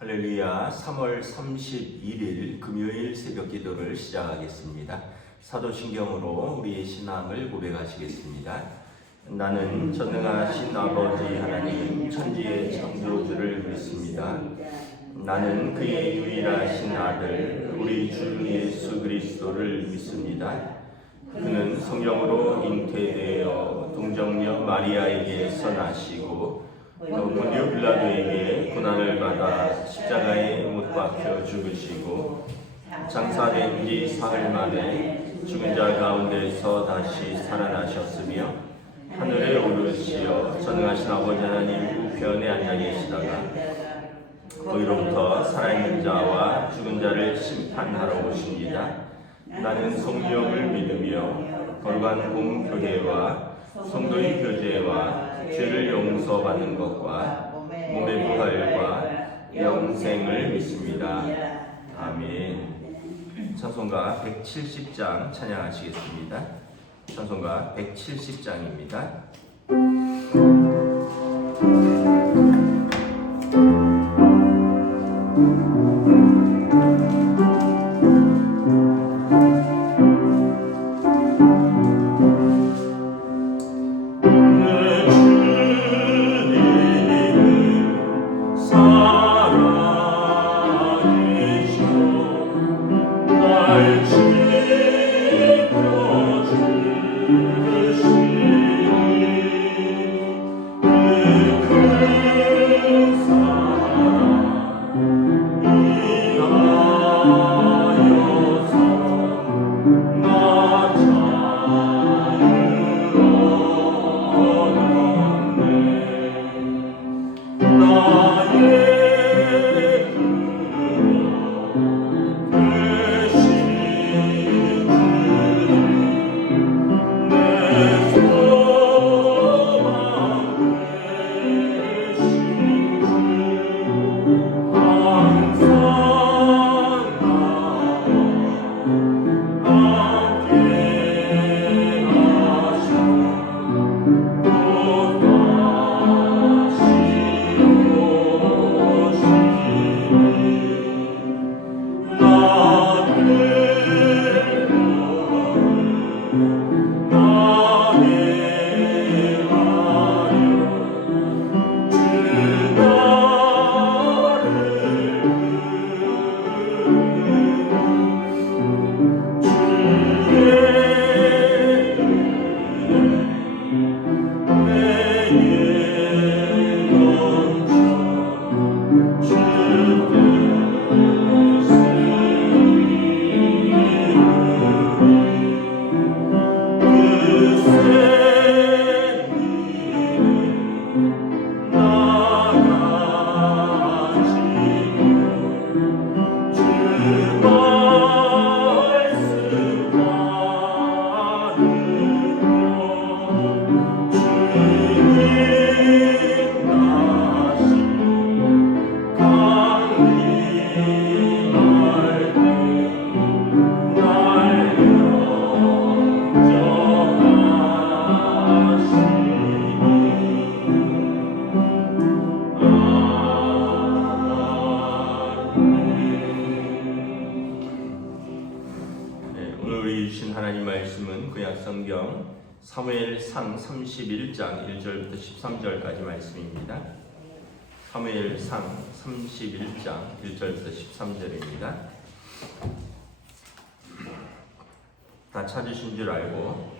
할렐루야. 3월 31일 금요일 새벽 기도를 시작하겠습니다. 사도신경으로 우리의 신앙을 고백하시겠습니다. 나는 전능하신 아버지 하나님 천지의 창조주를 믿습니다. 나는 그의 유일하신 아들 우리 주 예수 그리스도를 믿습니다. 그는 성령으로 잉태되어 동정녀 마리아에게서 나시고 본디오 빌라도에게 고난을 받아 십자가에 못 박혀 죽으시고 장사된 지 사흘 만에 죽은 자 가운데서 다시 살아나셨으며 하늘에 오르시어 전능하신 아버지 하나님 우편에 앉아 계시다가 거기로부터 살아있는 자와 죽은 자를 심판하러 오십니다. 나는 성령을 믿으며 거룩한 공교회와 성도의 교제와 죄를 용서받는 것과 몸의 부활과 영생을 믿습니다. 아멘. 찬송가 170장 찬양하시겠습니다. 찬송가 170장입니다. 성경 사무엘상 31장 1절부터 13절까지 말씀입니다. 사무엘상 31장 1절부터 13절입니다. 다 찾으신 줄 알고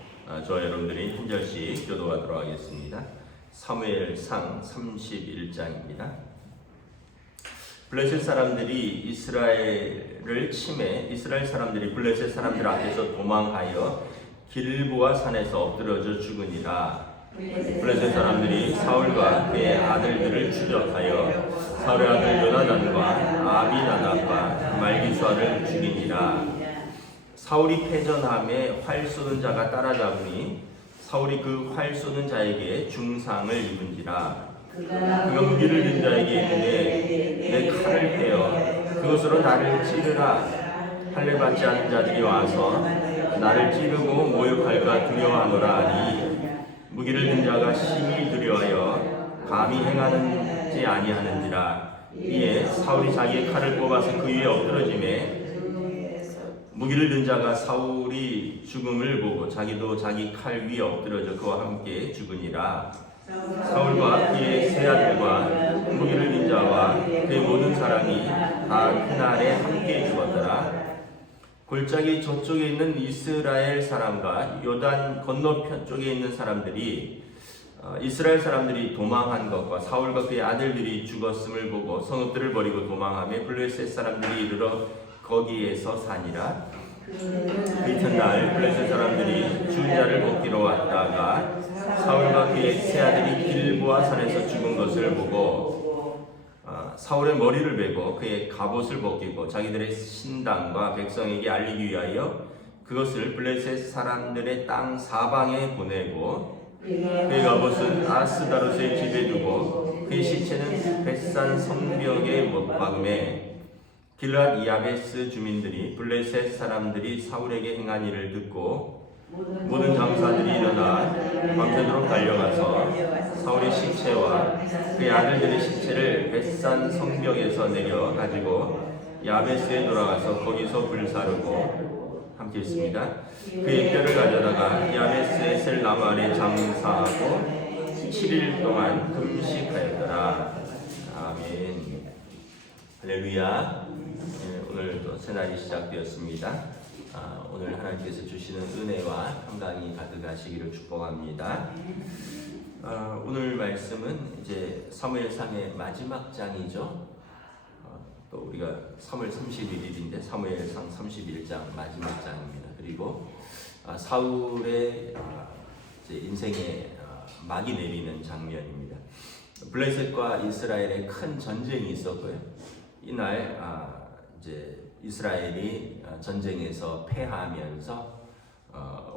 저와 여러분들이 한 절씩 교도하도록 하겠습니다. 사무엘상 31장입니다. 블레셋 사람들이 이스라엘 사람들이 블레셋 사람들 앞에서 도망하여 길보아 산에서 엎드러져 죽으니라. 블레셋 사람들이 사울과 그의 아들들을 추적하여 사울의 아들 요나단과 아비나답과 말기수아를 죽이니라. 사울이 패전함에 활 쏘는 자가 따라잡으니 사울이 그 활 쏘는 자에게 중상을 입은지라. 그가 무기를 든 자에게 이르되 내 칼을 떼어 그것으로 나를 찌르라. 할례 받지 않은 자들이 와서 나를 찌르고 모욕할까 두려워하노라 하니 무기를 든 자가 심히 두려워하여 감히 행하는지 아니하는지라. 이에 사울이 자기의 칼을 뽑아서 그 위에 엎드러짐에 무기를 든 자가 사울이 죽음을 보고 자기도 자기 칼 위에 엎드려져 그와 함께 죽으니라. 사울과 그의 세 아들과 무기를 든 자와 그의 모든 사람이 다 그날에 함께 죽었더라. 골짜기 저쪽에 있는 이스라엘 사람과 요단 건너편 쪽에 있는 사람들이 이스라엘 사람들이 도망한 것과 사울과 그의 아들들이 죽었음을 보고 성읍들을 버리고 도망하며 블레셋 사람들이 이르러 거기에서 사니라. 그 이튿날 블레셋 사람들이 죽은 자를 먹기로 왔다가 사울과 그의 세 아들이 길보아 산에서 죽은 것을 보고 사울의 머리를 베고 그의 갑옷을 벗기고 자기들의 신당과 백성에게 알리기 위하여 그것을 블레셋 사람들의 땅 사방에 보내고 그의 갑옷은 아스다롯의 집에 두고 그의 시체는 벳산 성벽에 못 박음에 길앗 야베스 주민들이 블레셋 사람들이 사울에게 행한 일을 듣고 모든 장사들이 일어나 밤새도록 달려가서 사울의 시체와 그의 아들들의 시체를 벳산 성벽에서 내려 가지고 야베스에 돌아가서 거기서 불사르고 함께 있습니다. 그의 뼈를 가져다가 야베스의 셀나무 아래 장사하고 7일 동안 금식하였더라. 아멘. 할렐루야. 오늘 또 새날이 시작되었습니다. 오늘 하나님께서 주시는 은혜와 평강이 가득하시기를 축복합니다. 오늘 말씀은 이제 사무엘상의 마지막 장이죠. 또 우리가 3월 31일인데 사무엘상 31장 마지막 장입니다. 그리고 사울의 이제 인생에 막이 내리는 장면입니다. 블레셋과 이스라엘의 큰 전쟁이 있었고요. 이날 이제 이스라엘이 전쟁에서 패하면서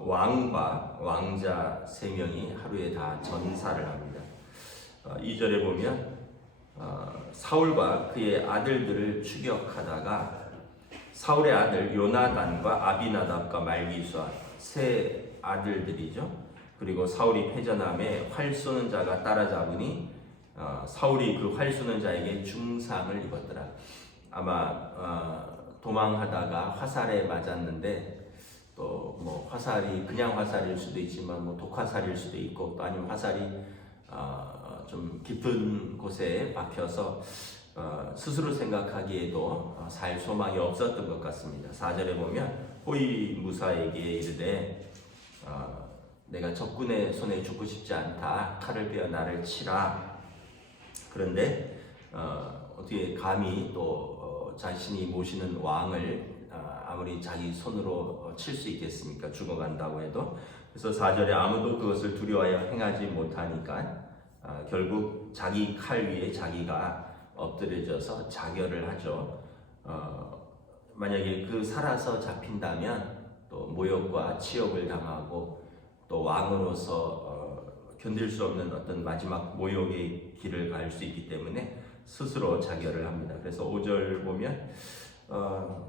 왕과 왕자 3명이 하루에 다 전사를 합니다. 2절에 보면 사울과 그의 아들들을 추격하다가 사울의 아들 요나단과 아비나답과 말기수아 세 아들들이죠. 그리고 사울이 패전함에 활 쏘는 자가 따라잡으니 사울이 그 활 쏘는 자에게 중상을 입었더라. 아마 도망하다가 화살에 맞았는데 또 뭐 화살이 그냥 화살일 수도 있지만 뭐 독화살일 수도 있고 또 아니면 화살이 좀 깊은 곳에 박혀서 스스로 생각하기에도 살 소망이 없었던 것 같습니다. 4절에 보면 호위 무사에게 이르되 내가 적군의 손에 죽고 싶지 않다. 칼을 베어 나를 치라. 그런데 어떻게 감히 또 자신이 모시는 왕을 아무리 자기 손으로 칠 수 있겠습니까? 죽어간다고 해도. 그래서 4절에 아무도 그것을 두려워하여 행하지 못하니까 결국 자기 칼 위에 자기가 엎드려져서 자결을 하죠. 만약에 그 살아서 잡힌다면 또 모욕과 치욕을 당하고 또 왕으로서 견딜 수 없는 어떤 마지막 모욕의 길을 갈 수 있기 때문에 스스로 자결을 합니다. 그래서 5절 보면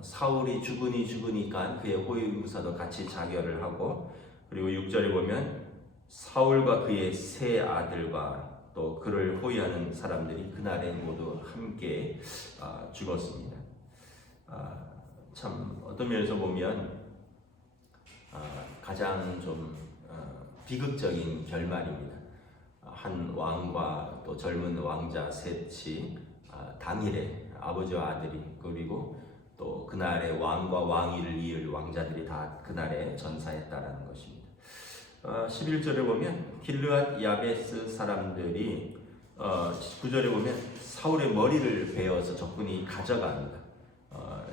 사울이 죽으니까 그의 호위무사도 같이 자결을 하고, 그리고 6절에 보면 사울과 그의 세 아들과 또 그를 호위하는 사람들이 그날에 모두 함께 죽었습니다. 참 어떤 면에서 보면 가장 좀 비극적인 결말입니다. 한 왕과 또 젊은 왕자 셋이 당일에 아버지와 아들이 그리고 또 그날에 왕과 왕위를 이을 왕자들이 다 그날에 전사했다라는 것입니다. 11절에 보면 길르앗 야베스 사람들이 9절에 보면 사울의 머리를 베어서 적군이 가져갑니다.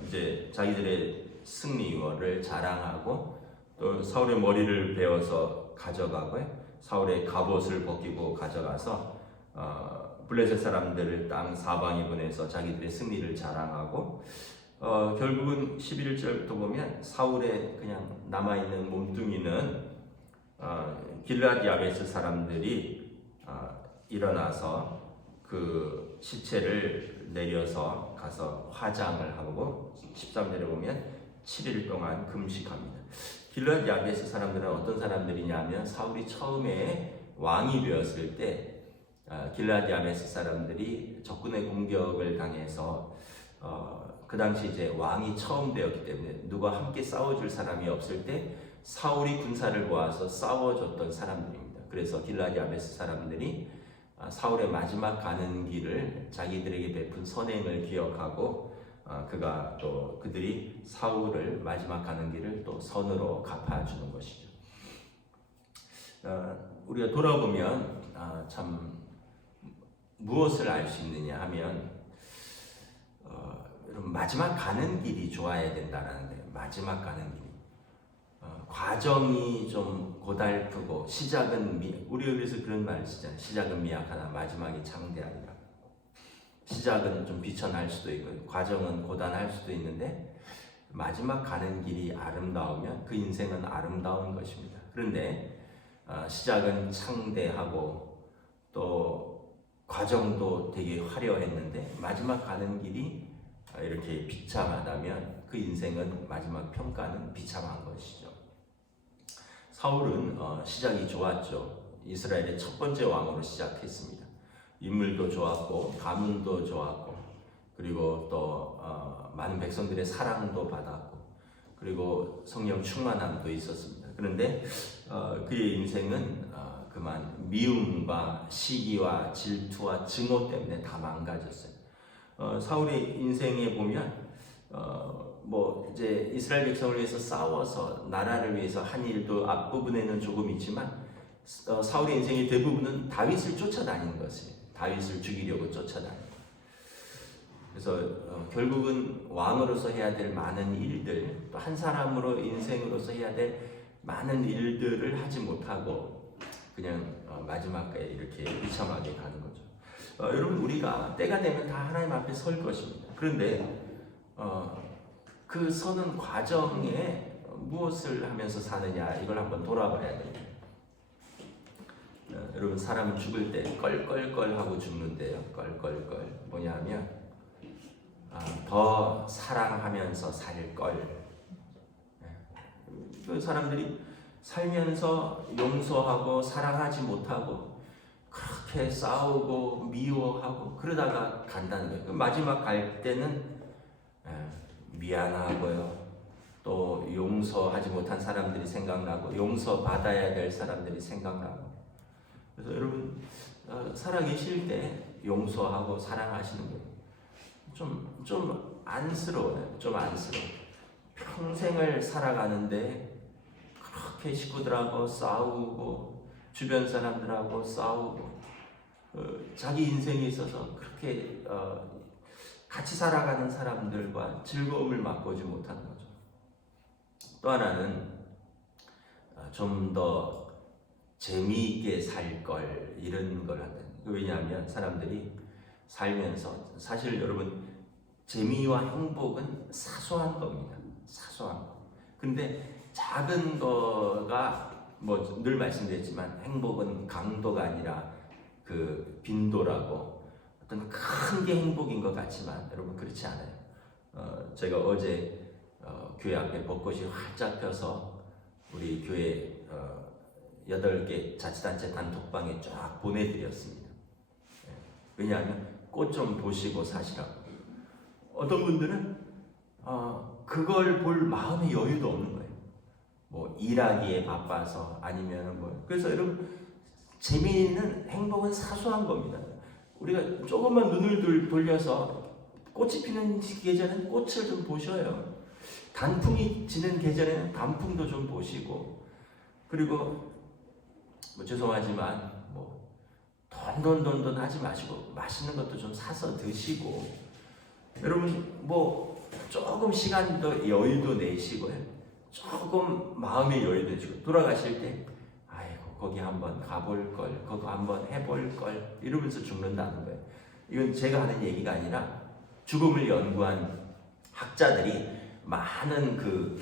이제 자기들의 승리를 자랑하고 또 사울의 머리를 베어서 가져가고요. 사울의 갑옷을 벗기고 가져가서 블레셋 사람들을 땅 사방에 보내서 자기들의 승리를 자랑하고 결국은 11절부터 보면 사울의 그냥 남아있는 몸뚱이는 길르앗 야베스 사람들이 일어나서 그 시체를 내려서 가서 화장을 하고 13절에 보면 7일 동안 금식합니다. 길르앗 야베스 사람들은 어떤 사람들이냐면 사울이 처음에 왕이 되었을 때 길라디 야베스 사람들이 적군의 공격을 당해서 그 당시 이제 왕이 처음 되었기 때문에 누가 함께 싸워줄 사람이 없을 때 사울이 군사를 모아서 싸워줬던 사람들입니다. 그래서 길라디 야베스 사람들이 사울의 마지막 가는 길을 자기들에게 베푼 선행을 기억하고 그가 또 그들이 사울을 마지막 가는 길을 또 선으로 갚아주는 것이죠. 우리가 돌아보면 참 무엇을 알 수 있느냐 하면 여러분 마지막 가는 길이 좋아야 된다라는 거예요. 마지막 가는 길. 과정이 좀 고달프고 시작은 우리가 그래서 그런 말 쓰잖아요. 시작은 미약하나 마지막이 창대하리라. 시작은 좀 비천할 수도 있고 과정은 고단할 수도 있는데 마지막 가는 길이 아름다우면 그 인생은 아름다운 것입니다. 그런데 시작은 창대하고 또 과정도 되게 화려했는데 마지막 가는 길이 이렇게 비참하다면 그 인생은 마지막 평가는 비참한 것이죠. 사울은 시작이 좋았죠. 이스라엘의 첫 번째 왕으로 시작했습니다. 인물도 좋았고 가문도 좋았고 그리고 또 많은 백성들의 사랑도 받았고 그리고 성령 충만함도 있었습니다. 그런데 그의 인생은 그만 미움과 시기와 질투와 증오 때문에 다 망가졌어요. 사울의 인생에 보면 뭐 이제 이스라엘 백성을 위해서 싸워서 나라를 위해서 한 일도 앞부분에는 조금 있지만 사울의 인생의 대부분은 다윗을 쫓아다니는 것이에요. 다윗을 죽이려고 쫓아다니는. 그래서 결국은 왕으로서 해야 될 많은 일들, 또 한 사람으로 인생으로서 해야 될 많은 일들을 하지 못하고 그냥 마지막에 이렇게 비참하게 가는 거죠. 여러분 우리가 때가 되면 다 하나님 앞에 설 것입니다. 그런데 그 서는 과정에 무엇을 하면서 사느냐 이걸 한번 돌아봐야 됩니다. 여러분 사람은 죽을 때 껄껄껄 하고 죽는데요. 껄껄껄 뭐냐면 더 사랑하면서 살 걸. 그 사람들이 살면서 용서하고 사랑하지 못하고 그렇게 싸우고 미워하고 그러다가 간다는 거예요. 마지막 갈 때는 미안하고요. 또 용서하지 못한 사람들이 생각나고 용서받아야 될 사람들이 생각나고. 그래서 여러분 살아계실 때 용서하고 사랑하시는 거예요. 좀 안쓰러워요. 좀 안쓰러워. 평생을 살아가는데 그렇게 식구들하고 싸우고 주변 사람들하고 싸우고 자기 인생에 있어서 그렇게 같이 살아가는 사람들과 즐거움을 맛보지 못하는 거죠. 또 하나는 좀 더 재미있게 살 걸 이런 걸 한다. 왜냐하면 사람들이 살면서 사실 여러분 재미와 행복은 사소한 겁니다. 사소한 거. 근데 작은 거가 뭐 늘 말씀드렸지만 행복은 강도가 아니라 그 빈도라고 어떤 큰 게 행복인 것 같지만 여러분 그렇지 않아요. 제가 어제 교회 앞에 벚꽃이 활짝 펴서 우리 교회 8개 자치단체 단톡방에 쫙 보내드렸습니다. 왜냐하면 꽃 좀 보시고 사시라고. 어떤 분들은 그걸 볼 마음의 여유도 없는 거예요. 뭐 일하기에 바빠서 아니면 뭐. 그래서 여러분 재미있는 행복은 사소한 겁니다. 우리가 조금만 눈을 돌려서 꽃이 피는 계절에는 꽃을 좀 보셔요. 단풍이 지는 계절에는 단풍도 좀 보시고, 그리고 뭐 죄송하지만 뭐 돈 하지 마시고 맛있는 것도 좀 사서 드시고, 여러분 뭐 조금 시간도 여유도 내시고요. 조금 마음의 여유도 내시고 돌아가실 때 아이고 거기 한번 가볼 걸, 거기 한번 해볼 걸 이러면서 죽는다는 거예요. 이건 제가 하는 얘기가 아니라 죽음을 연구한 학자들이 많은 그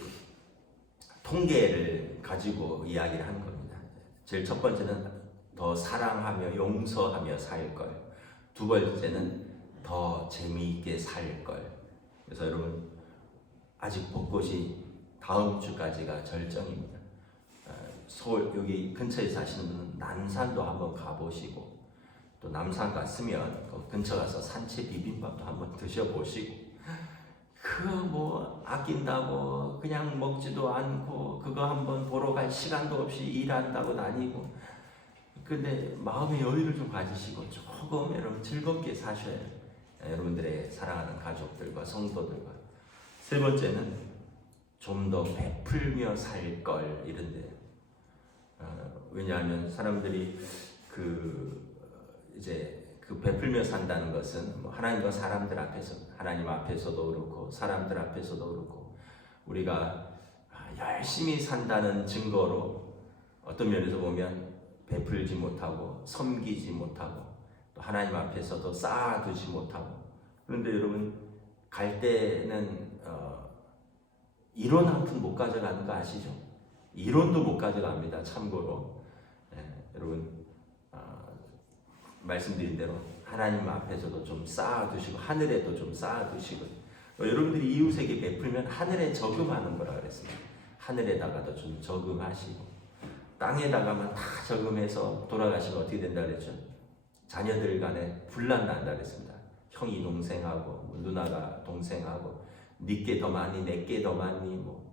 통계를 가지고 이야기를 하는 겁니다. 제일 첫 번째는 더 사랑하며 용서하며 살 걸. 두 번째는 더 재미있게 살 걸. 그래서 여러분 아직 벚꽃이 다음 주까지가 절정입니다. 서울 여기 근처에 사시는 분은 난산도 한번 가보시고 또 남산 갔으면 그 근처 가서 산채 비빔밥도 한번 드셔보시고, 뭐 아낀다고 그냥 먹지도 않고 그거 한번 보러 갈 시간도 없이 일한다고 다니고, 근데 마음의 여유를 좀 가지시고 조금 여러분 즐겁게 사셔야 해요. 여러분들의 사랑하는 가족들과 성도들과. 세 번째는 좀 더 베풀며 살 걸 이런데, 왜냐하면 사람들이 이제 베풀며 산다는 것은 뭐 하나님과 사람들 앞에서, 하나님 앞에서도 그렇고 사람들 앞에서도 그렇고, 우리가 열심히 산다는 증거로 어떤 면에서 보면 베풀지 못하고 섬기지 못하고 또 하나님 앞에서도 쌓아두지 못하고. 그런데 여러분, 갈 때는 이론 한 푼 못 가져가는 거 아시죠? 이론도 못 가져갑니다. 참고로. 여러분, 말씀드린 대로 하나님 앞에서도 좀 쌓아두시고 하늘에도 좀 쌓아두시고, 여러분들이 이웃에게 베풀면 하늘에 저금하는 거라 그랬습니다. 하늘에다가도 좀 저금하시고, 땅에다가만 다 저금해서 돌아가시면 어떻게 된다 그랬죠? 자녀들 간에 분란 난다 그랬습니다. 형이 동생하고 누나가 동생하고 니께 더 많이 내께 더 많이 뭐.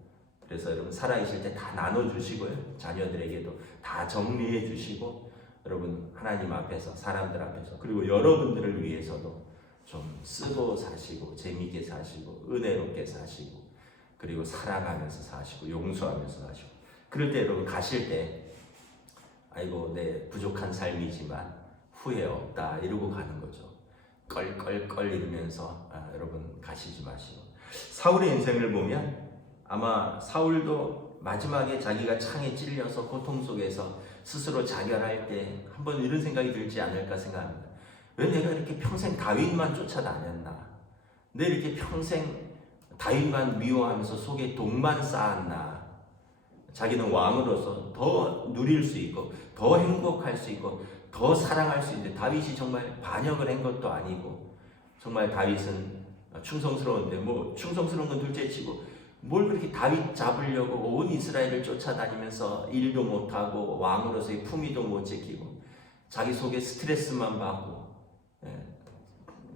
그래서 여러분, 살아계실 때 다 나눠주시고요, 자녀들에게도 다 정리해 주시고, 여러분 하나님 앞에서 사람들 앞에서 그리고 여러분들을 위해서도 좀 쓰고 사시고 재미있게 사시고 은혜롭게 사시고 그리고 사랑하면서 사시고 용서하면서 사시고. 그럴 때 여러분 가실 때 아이고 내 부족한 삶이지만 후회 없다 이러고 가는 거죠. 껄껄껄 이러면서 여러분 가시지 마시고. 사울의 인생을 보면 아마 사울도 마지막에 자기가 창에 찔려서 고통 속에서 스스로 자결할 때 한번 이런 생각이 들지 않을까 생각합니다. 왜 내가 이렇게 평생 다윗만 쫓아다녔나? 내 이렇게 평생 다윗만 미워하면서 속에 독만 쌓았나? 자기는 왕으로서 더 누릴 수 있고 더 행복할 수 있고 더 사랑할 수 있는데, 다윗이 정말 반역을 한 것도 아니고 정말 다윗은 충성스러운데, 뭐 충성스러운 건 둘째치고 뭘 그렇게 다윗 잡으려고 온 이스라엘을 쫓아다니면서 일도 못하고 왕으로서의 품위도 못 지키고 자기 속에 스트레스만 받고,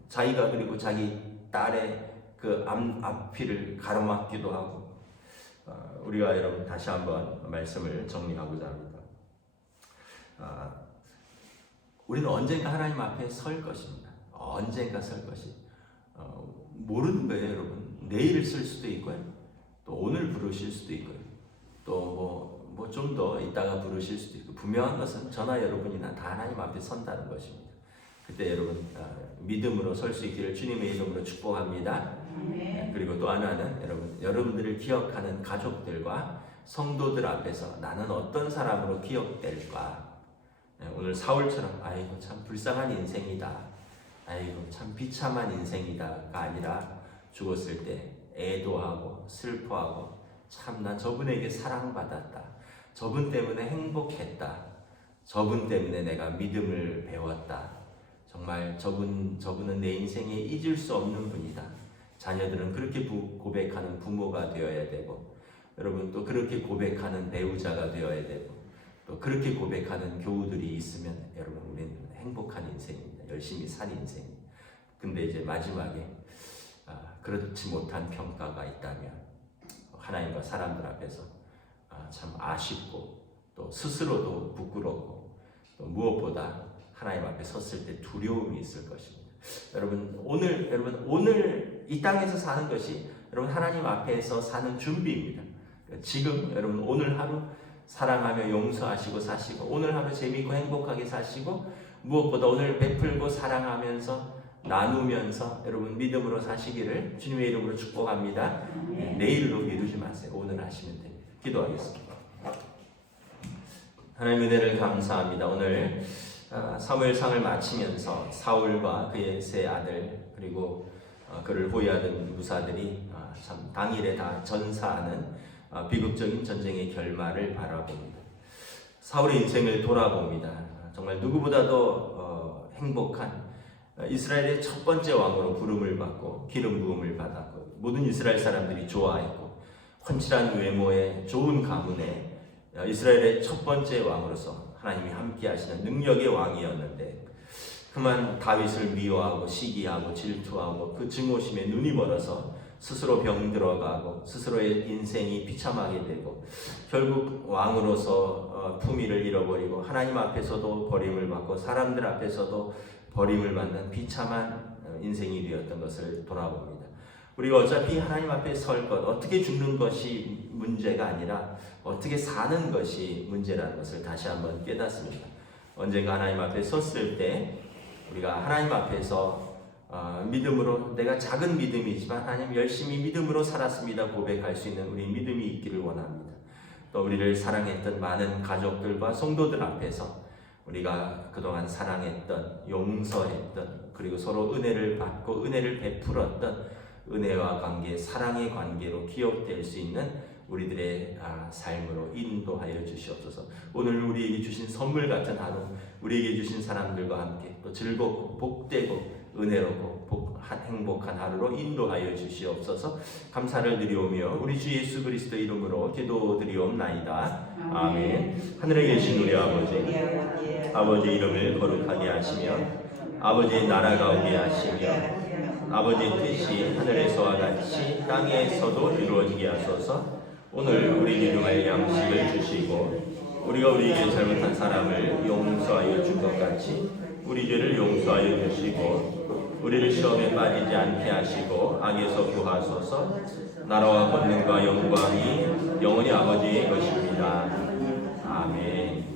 자기가 그리고 자기 딸의 그 앞뒤를 가로막기도 하고. 우리가 여러분 다시 한번 말씀을 정리하고자 합니다. 우리는 언젠가 하나님 앞에 설 것입니다. 언젠가 설 것이. 모르는 거예요, 여러분. 내일을 쓸 수도 있고요. 또 오늘 부르실 수도 있고요. 또 좀 더 이따가 부르실 수도 있고, 분명한 것은 저나 여러분이나 다 하나님 앞에 선다는 것입니다. 그때 여러분 믿음으로 설 수 있기를 주님의 이름으로 축복합니다. 그리고 또 하나는 여러분들을 기억하는 가족들과 성도들 앞에서 나는 어떤 사람으로 기억될까? 오늘 사울처럼 아이고 참 불쌍한 인생이다, 아이고 참 비참한 인생이다가 아니라 죽었을 때 애도하고 슬퍼하고 참 난 저분에게 사랑받았다, 저분 때문에 행복했다, 저분 때문에 내가 믿음을 배웠다, 정말 저분은 내 인생에 잊을 수 없는 분이다. 자녀들은 그렇게 고백하는 부모가 되어야 되고, 여러분 또 그렇게 고백하는 배우자가 되어야 되고, 또 그렇게 고백하는 교우들이 있으면 여러분 우리는 행복한 인생입니다. 열심히 산 인생. 근데 이제 마지막에 그렇지 못한 평가가 있다면 하나님과 사람들 앞에서 참 아쉽고 또 스스로도 부끄럽고 또 무엇보다 하나님 앞에 섰을 때 두려움이 있을 것입니다. 여러분 오늘 이 땅에서 사는 것이 여러분 하나님 앞에서 사는 준비입니다. 지금 여러분 오늘 하루 사랑하며 용서하시고 사시고, 오늘 하루 재미있고 행복하게 사시고, 무엇보다 오늘 베풀고 사랑하면서 나누면서 여러분 믿음으로 사시기를 주님의 이름으로 축복합니다. 내일로 미루지 마세요. 오늘 하시면 됩니다. 기도하겠습니다. 하나님 은혜를 감사합니다. 오늘 사무엘상을 마치면서 사울과 그의 세 아들 그리고 그를 호위하던 무사들이 참 당일에 다 전사하는 비극적인 전쟁의 결말을 바라봅니다. 사울의 인생을 돌아봅니다. 정말 누구보다도 행복한 이스라엘의 첫 번째 왕으로 부름을 받고 기름 부음을 받았고, 모든 이스라엘 사람들이 좋아했고, 훤칠한 외모에 좋은 가문에 이스라엘의 첫 번째 왕으로서 하나님이 함께 하시는 능력의 왕이었는데, 그만 다윗을 미워하고 시기하고 질투하고 그 증오심에 눈이 멀어서 스스로 병들어가고 스스로의 인생이 비참하게 되고 결국 왕으로서 품위를 잃어버리고 하나님 앞에서도 버림을 받고 사람들 앞에서도 버림을 받는 비참한 인생이 되었던 것을 돌아봅니다. 우리가 어차피 하나님 앞에 설 것, 어떻게 죽는 것이 문제가 아니라 어떻게 사는 것이 문제라는 것을 다시 한번 깨닫습니다. 언젠가 하나님 앞에 섰을 때 우리가 하나님 앞에서 믿음으로, 내가 작은 믿음이지만 하나님 열심히 믿음으로 살았습니다 고백할 수 있는 우리 믿음이 있기를 원합니다. 또 우리를 사랑했던 많은 가족들과 성도들 앞에서 우리가 그동안 사랑했던, 용서했던, 그리고 서로 은혜를 받고 은혜를 베풀었던 은혜와 관계, 사랑의 관계로 기억될 수 있는 우리들의 삶으로 인도하여 주시옵소서. 오늘 우리에게 주신 선물 같은 하루, 우리에게 주신 사람들과 함께 또 즐겁고 복되고 은혜롭고 행복한 하루로 인도하여 주시옵소서. 감사를 드리오며 우리 주 예수 그리스도 이름으로 기도드리옵나이다. 아멘. 하늘에 계신 우리 아버지 이름을 거룩하게 하시며 아버지의 나라가 오게 하시며 아버지의 뜻이 하늘에서와 같이 땅에서도 이루어지게 하소서. 오늘 우리에게 용할 양식을 주시고 우리가 우리에게 잘못한 사람을 용서하여 준 것 같이 우리 죄를 용서하여 주시고 우리를 시험에 빠지지 않게 하시고 악에서 구하소서. 나라와 권능과 영광이 영원히 아버지의 것입니다. 아멘.